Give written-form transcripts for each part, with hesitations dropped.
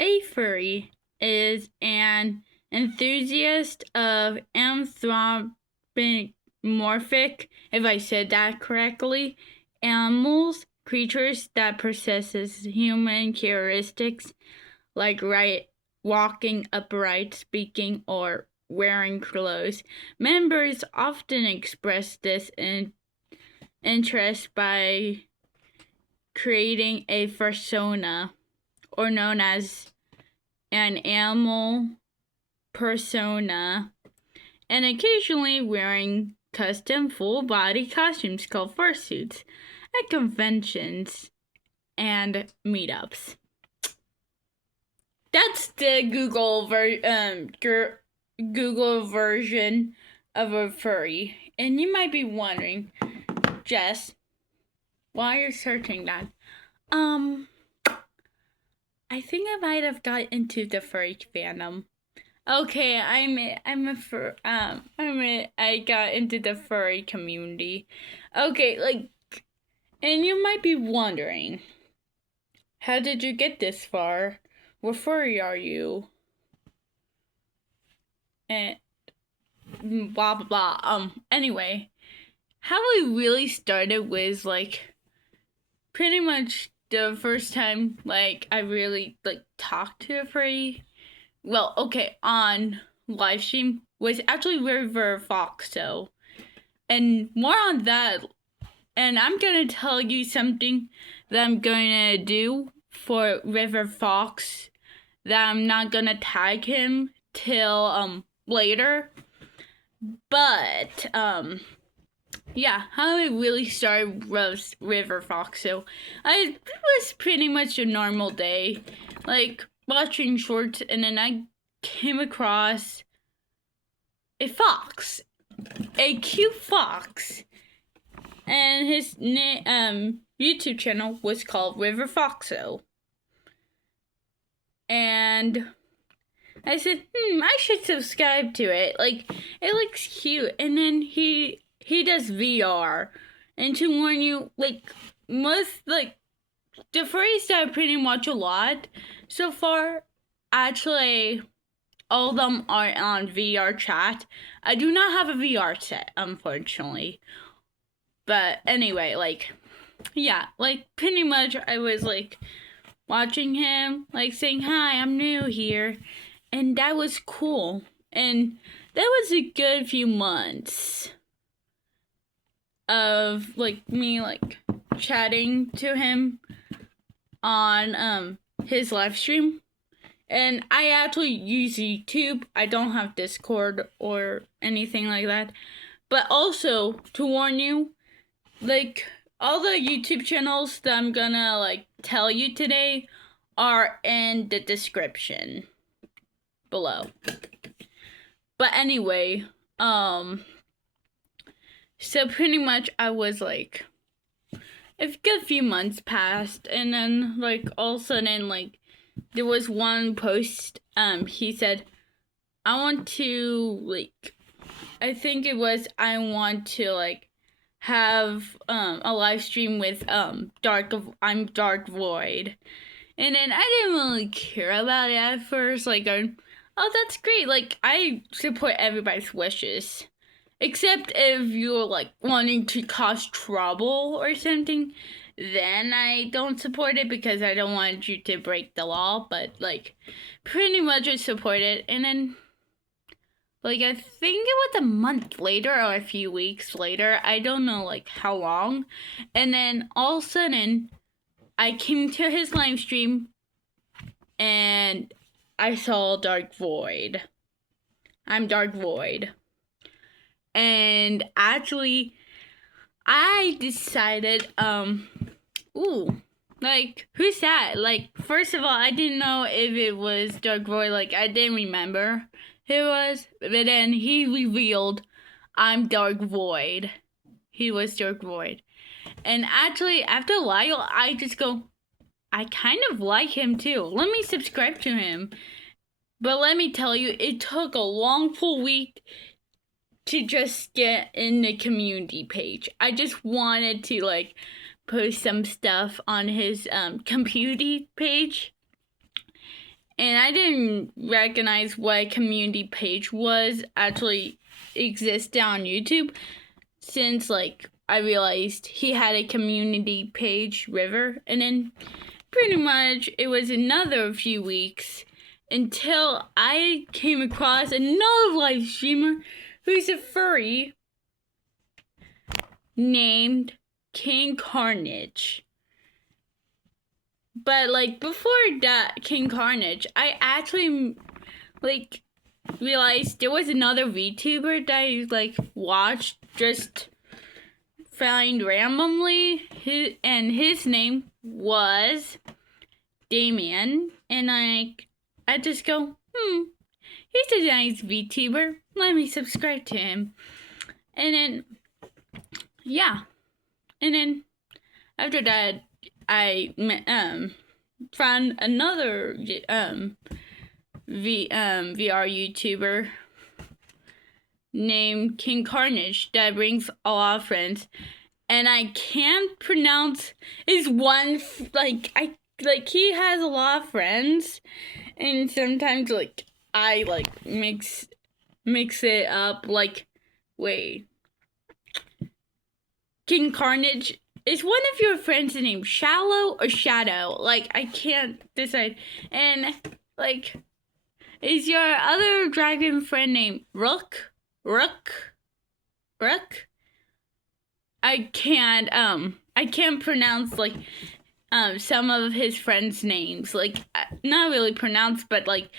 A furry is an enthusiast of anthropomorphic, if I said that correctly, animals, creatures that possesses human characteristics like walking upright, speaking, or wearing clothes. Members often express this interest by creating a persona, or known as an animal persona, and occasionally wearing custom full body costumes called fursuits at conventions and meetups. That's the Google version of a furry. And you might be wondering, Jess, why you're searching that? I think I might have got into the furry fandom. Okay, I got into the furry community. Okay, and you might be wondering, how did you get this far? What furry are you? And blah blah blah. Anyway, how I really started was pretty much the first time I really talked to a furry. Well, okay, on live stream was actually River Foxo. And more on that. And I'm gonna tell you something that I'm gonna do for River Fox that I'm not gonna tag him till later. But yeah, how I really started was River Fox. So it was pretty much a normal day, watching shorts, and then I came across a fox, a cute fox, and his YouTube channel was called River Foxo. And I said, I should subscribe to it. It looks cute. And then he does VR. And to warn you, most, the furries that I pretty much a lot so far, actually, all of them are on VR chat. I do not have a VR set, unfortunately. But anyway, yeah, pretty much I was, watching him, saying, hi, I'm new here. And that was cool. And that was a good few months of me chatting to him on his live stream. And I actually use YouTube. I don't have Discord or anything like that. But also, to warn you, all the YouTube channels that I'm gonna tell you today are in the description below. But anyway, so pretty much I was a good few months passed, and then all of a sudden there was one post, he said, I want to I think it was I want to have a live stream with Dark Void. And then I didn't really care about it at first, going, oh, that's great, I support everybody's wishes. Except if you're wanting to cause trouble or something, then I don't support it because I don't want you to break the law. But pretty much I support it. And then I think it was a month later or a few weeks later, I don't know how long. And then all of a sudden I came to his live stream and I saw Dark Void. I'm Dark Void. And actually, I decided, who's that? First of all, I didn't know if it was Dark Void. I didn't remember who it was. But then he revealed, I'm Dark Void. He was Dark Void. And actually, after a while, I just go, I kind of like him too. Let me subscribe to him. But let me tell you, it took a long full week to just get in the community page. I just wanted to post some stuff on his community page. and I didn't recognize what a community page was actually existed on YouTube, since like I realized he had a community page, River, and then pretty much it was another few weeks until I came across another live streamer who's a furry named King Carnage. But like before that King Carnage, I actually like realized there was another VTuber that I like watched, just found randomly, his name was Damien, and I just go, he's a nice VTuber, let me subscribe to him. And then yeah, and then after that I found another VR YouTuber named King Carnage that brings a lot of friends, and I can't pronounce his one he has a lot of friends, and sometimes like I like mix it up. Like, wait, King Carnage, is one of your friends named Shallow or Shadow? Like, I can't decide. And like, is your other dragon friend named Rook? I can't pronounce like some of his friends' names. Like, not really pronounce, but like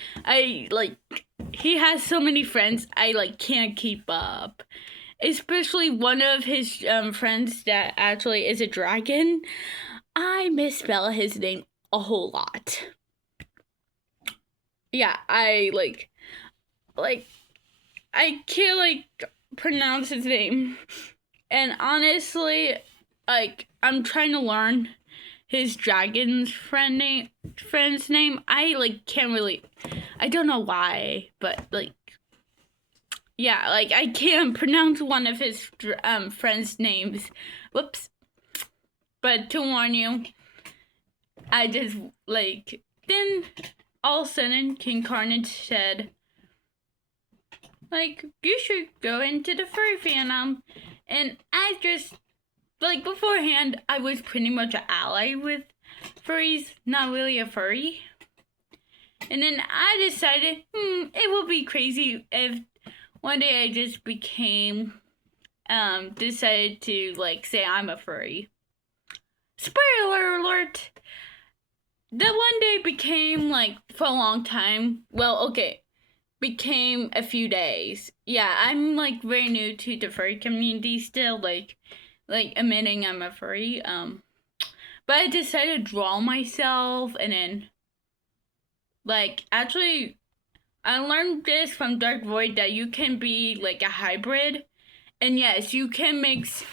he has so many friends I like can't keep up. Especially one of his friends that actually is a dragon. I misspell his name a whole lot. Yeah, I can't like pronounce his name. And honestly, like I'm trying to learn his dragon's friend's name. I like can't really, I don't know why, but like yeah, like I can't pronounce one of his friends' names. Whoops. But to warn you, I just like then all of a sudden King Carnage said, like, you should go into the furry fandom. And I just like beforehand I was pretty much an ally with furries, not really a furry. And then I decided, it would be crazy if one day I just decided to like say I'm a furry. Spoiler alert! That one day became like for a long time. Well, okay, became a few days. Yeah, I'm like very new to the furry community still, like admitting I'm a furry. But I decided to draw myself, and then like actually I learned this from Dark Void that you can be like a hybrid, and yes, you can mix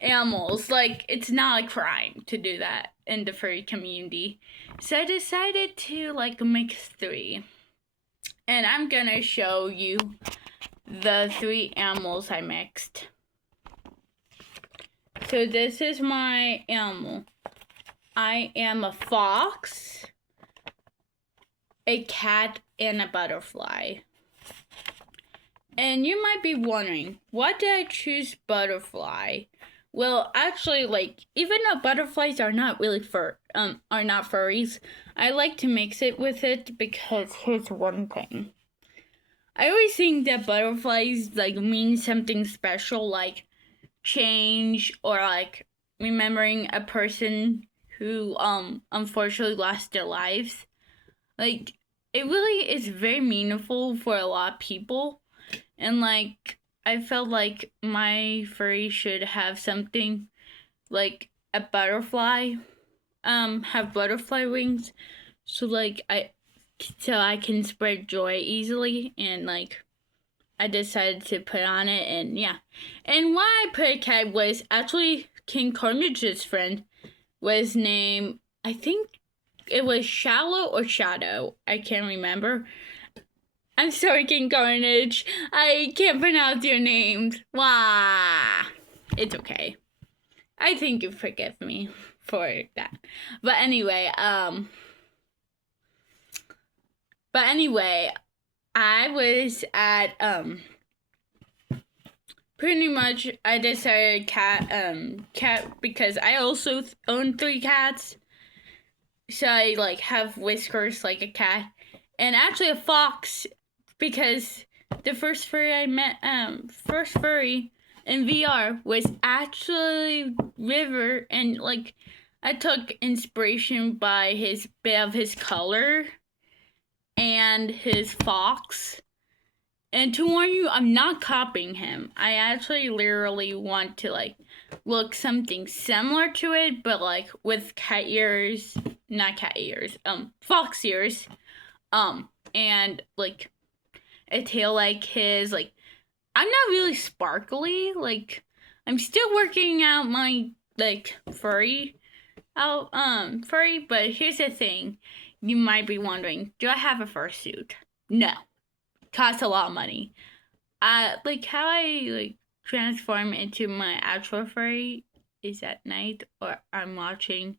animals. Like, it's not a crime to do that in the furry community. So I decided to like mix 3, and I'm gonna show you the 3 animals I mixed. So this is my animal. I am a fox, a cat, and a butterfly. And you might be wondering, why did I choose butterfly? Well, actually, like, even though butterflies are not really are not furries, I like to mix it with it because here's one thing. I always think that butterflies like mean something special, like change, or like remembering a person who unfortunately lost their lives. Like, it really is very meaningful for a lot of people, and like I felt like my furry should have something like a butterfly, have butterfly wings, so like I can spread joy easily, and like I decided to put on it, and yeah. And why I put a cat was actually King Carnage's friend was named, I think it was Shallow or Shadow, I can't remember. I'm sorry, King Carnage, I can't pronounce your names. Wah! It's okay. I think you forgive me for that. But anyway, But anyway, I was at pretty much I decided cat because I also own 3 cats. So I like have whiskers like a cat, and actually a fox because the first furry I met, first furry in VR was actually River, and like I took inspiration by his bit of his color and his fox. And to warn you, I'm not copying him. I actually literally want to like look something similar to it, but like with cat ears, not cat ears, fox ears, and like a tail like his. Like I'm not really sparkly. Like I'm still working out my like furry furry. But here's the thing: you might be wondering, do I have a fursuit? No, costs a lot of money. Like how I like transform into my actual furry is at night, or I'm watching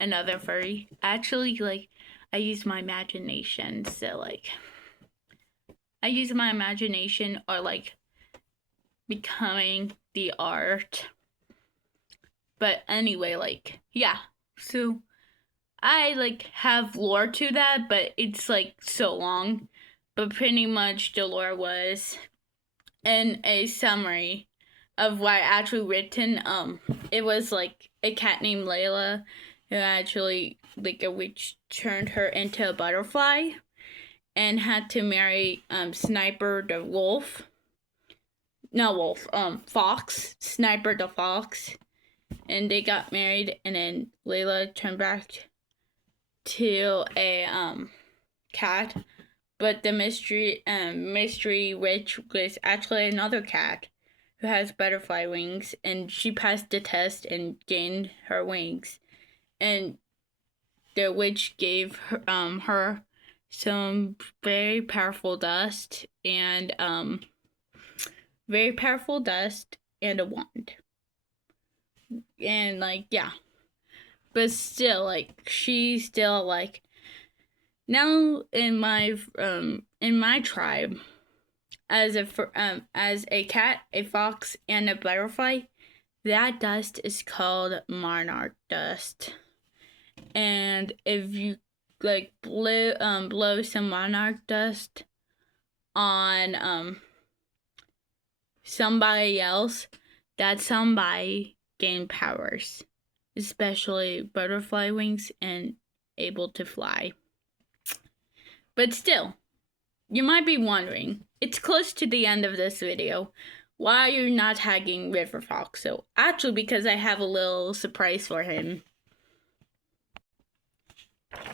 another furry. Actually, like I use my imagination. So like I use my imagination, or like becoming the art. But anyway, like yeah. So I like have lore to that, but it's like so long. But pretty much the lore was in a summary of what I actually written. It was like a cat named Layla who actually like a witch turned her into a butterfly and had to marry Sniper the wolf. No wolf, fox. Sniper the fox. And they got married, and then Layla turned back to a cat. But the mystery witch was actually another cat who has butterfly wings, and she passed the test and gained her wings. And the witch gave her some very powerful dust and a wand. And like yeah, but still like she's still like now in my tribe as a cat, a fox, and a butterfly. That dust is called monarch dust. And if you like blow some monarch dust on somebody else, that somebody gain powers, especially butterfly wings and able to fly. But still, you might be wondering, it's close to the end of this video, why you're not tagging River Fox. So actually because I have a little surprise for him.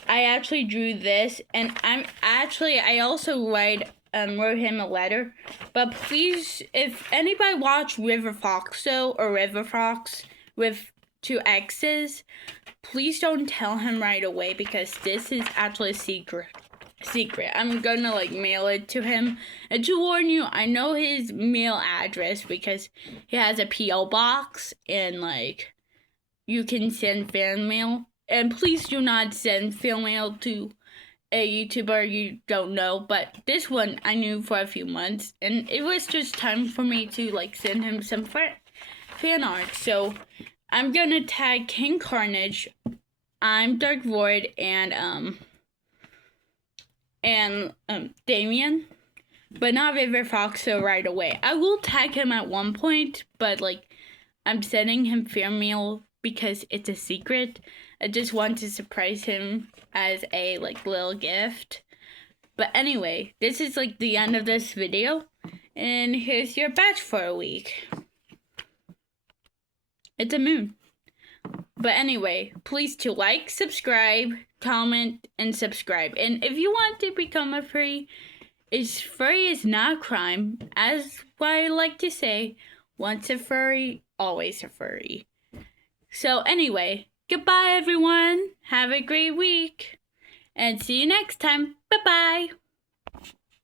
I actually drew this, and I also wrote him a letter. But please, if anybody watched River Foxo or River Fox with 2 X's, please don't tell him right away because this is actually a secret. I'm gonna like mail it to him. And to warn you, I know his mail address because he has a P.O. box, and like you can send fan mail. And please do not send fan mail to a YouTuber you don't know. But this one I knew for a few months, and it was just time for me to like send him some fan art. So I'm gonna tag King Carnage, I'm Dark Void, and Damien, but not River Foxo right away. I will tag him at one point, but like I'm sending him fan mail because it's a secret. I just want to surprise him as a like little gift. But anyway, this is like the end of this video, and here's your badge for a week. It's a moon. But anyway, please to like, subscribe, comment, and subscribe. And if you want to become a furry is not a crime. As what I like to say, once a furry, always a furry. So anyway, goodbye everyone. Have a great week. And see you next time. Bye-bye.